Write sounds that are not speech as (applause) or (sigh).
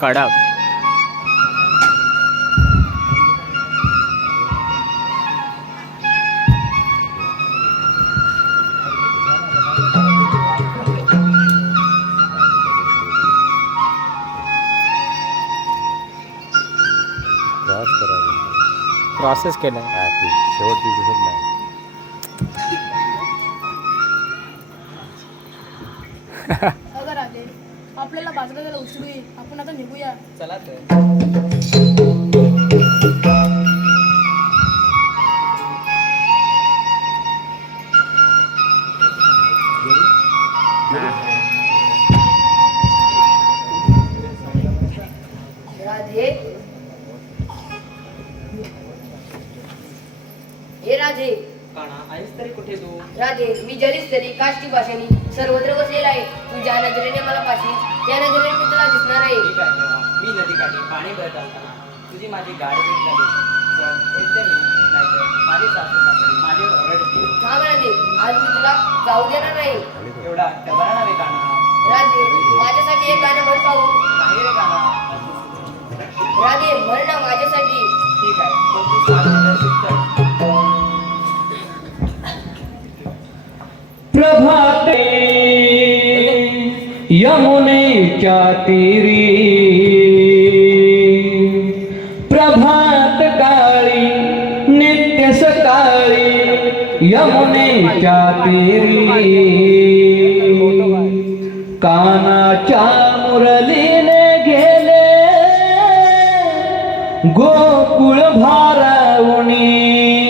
કડક प्रोसेस के आहे (laughs) आपल्याला बाजारात जायला उशीर. होईल आपण आता निघूया. चला तर. राधे. हे राधे. काना आईस तरी कुठे तू? राधे मी जलीस तरी काष्टी भाषानी सर्वत्र बसलेला आहे. तू ज्या नजरेने मला पाशील त्या नजरेने मी तुला दिसणार आहे. ठीक आहे तेव्हा मी नदीकाठी पाणी भरत असताना. तुझी माझी गाडी येते मी. नाहीतर माझी सासू सासरी ओरडतील थांब राधे आज मी तुला जाऊ देणार नाही. एवढा डबरा नव्हे काना राधे माझ्यासाठी एक गाणं म्हण पाहू. नाही रे काना राधे म्हण ना. प्रभाते यमुनेच्या तीरी। प्रभात काळी नित्य सकाळी यमुनेच्या तीरी। कानाच्या मुरलीने गेले गोकुळ भारावणी।